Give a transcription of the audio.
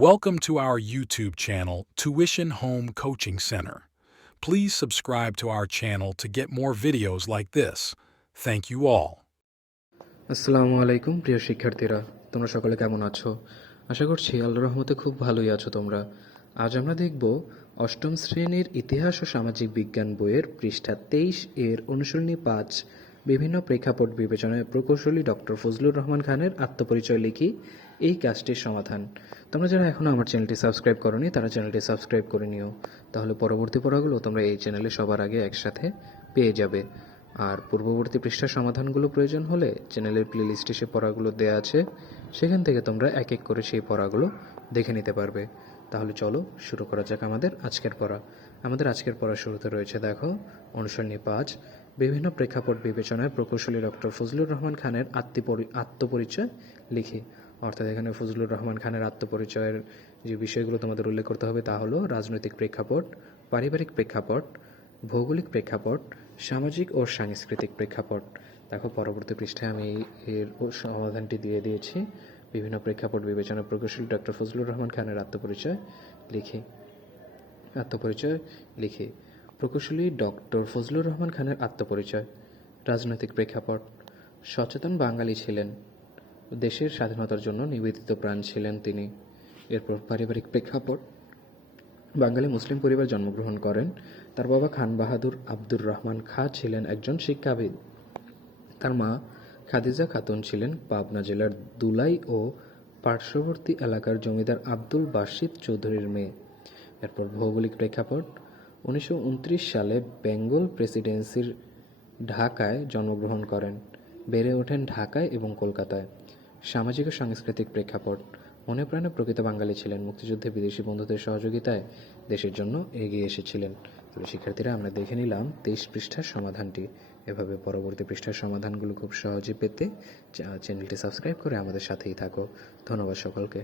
Welcome to our YouTube channel, Tuition Home Coaching Center. Please subscribe to our channel to get more videos like this. Thank you all. আসসালামু আলাইকুম প্রিয় শিক্ষার্থীরা তোমরা সকলে কেমন আছো আশা করছি আল্লাহ রহমতে খুব ভালোই আছো তোমরা আজ আমরা দেখব অষ্টম শ্রেণীর ইতিহাস ও সামাজিক বিজ্ঞান বইয়ের পৃষ্ঠা তেইশ এর অনুশীলনী পাঁচ বিভিন্ন প্রেক্ষাপট বিবেচনায় প্রকৌশলী ডক্টর ফজলুর রহমান খানের আত্মপরিচয় লিখি এই কাজটির সমাধান। তোমরা যারা এখনও আমার চ্যানেলটি সাবস্ক্রাইব করনি, তারা চ্যানেলটি সাবস্ক্রাইব করে নিও। তাহলে পরবর্তী পড়াগুলো তোমরা এই চ্যানেলে সবার আগে একসাথে পেয়ে যাবে। আর পূর্ববর্তী পৃষ্ঠার সমাধানগুলো প্রয়োজন হলে চ্যানেলের প্লেলিস্টে সে পড়াগুলো দেওয়া আছে। সেখান থেকে তোমরা এক এক করে সেই পড়াগুলো দেখে নিতে পারবে। তাহলে চলো শুরু করা যাক আমাদের আজকের পড়া। আমাদের আজকের পড়া শুরুতে রয়েছে দেখো অনুসরণী পাঁচ, বিভিন্ন প্রেক্ষাপট বিবেচনায় প্রকৌশলী ডক্টর ফজলুর রহমান খানের আত্মপরি, আত্মপরিচয় লিখি। অর্থাৎ এখানে ফজলুর রহমান খানের আত্মপরিচয়ের যে বিষয়গুলো তোমাদের উল্লেখ করতে হবে তা হলো রাজনৈতিক প্রেক্ষাপট, পারিবারিক প্রেক্ষাপট, ভৌগোলিক প্রেক্ষাপট, সামাজিক ও সাংস্কৃতিক প্রেক্ষাপট। দেখো, পরবর্তী পৃষ্ঠায় আমি এর সমাধানটি দিয়ে দিয়েছি। বিভিন্ন প্রেক্ষাপট বিবেচনা প্রকৌশলী ডক্টর ফজলুর রহমান খানের আত্মপরিচয় লিখে, আত্মপরিচয় লিখি, প্রকৌশলী ডক্টর ফজলুর রহমান খানের আত্মপরিচয়, রাজনৈতিক প্রেক্ষাপট, সচেতন বাঙালি ছিলেন, দেশের স্বাধীনতার জন্য নিবেদিত প্রাণ ছিলেন তিনি। এরপর পারিবারিক প্রেক্ষাপট, বাঙালি মুসলিম পরিবার জন্মগ্রহণ করেন, তার বাবা খান বাহাদুর আব্দুর রহমান খাঁ ছিলেন একজন শিক্ষাবিদ। তার মা খাদিজা খাতুন ছিলেন পাবনা জেলার দুলাই ও পার্শ্ববর্তী এলাকার জমিদার আব্দুল বাসিদ চৌধুরীর মেয়ে। এরপর ভৌগোলিক প্রেক্ষাপট, উনিশশো উনত্রিশ সালে বেঙ্গল প্রেসিডেন্সির ঢাকায় জন্মগ্রহণ করেন। বেড়ে ওঠেন ঢাকায় এবং কলকাতায়। সামাজিক ও সাংস্কৃতিক প্রেক্ষাপট, মনে প্রাণে প্রকৃত বাঙালি ছিলেন। মুক্তিযুদ্ধে বিদেশি বন্ধুদের সহযোগিতায় দেশের জন্য এগিয়ে এসেছিলেন। তবে শিক্ষার্থীরা, আমরা দেখে নিলাম তেইশ পৃষ্ঠার সমাধানটি। এভাবে পরবর্তী পৃষ্ঠার সমাধানগুলো খুব সহজে পেতে চ্যানেলটি সাবস্ক্রাইব করে আমাদের সাথেই থাকো। ধন্যবাদ সকলকে।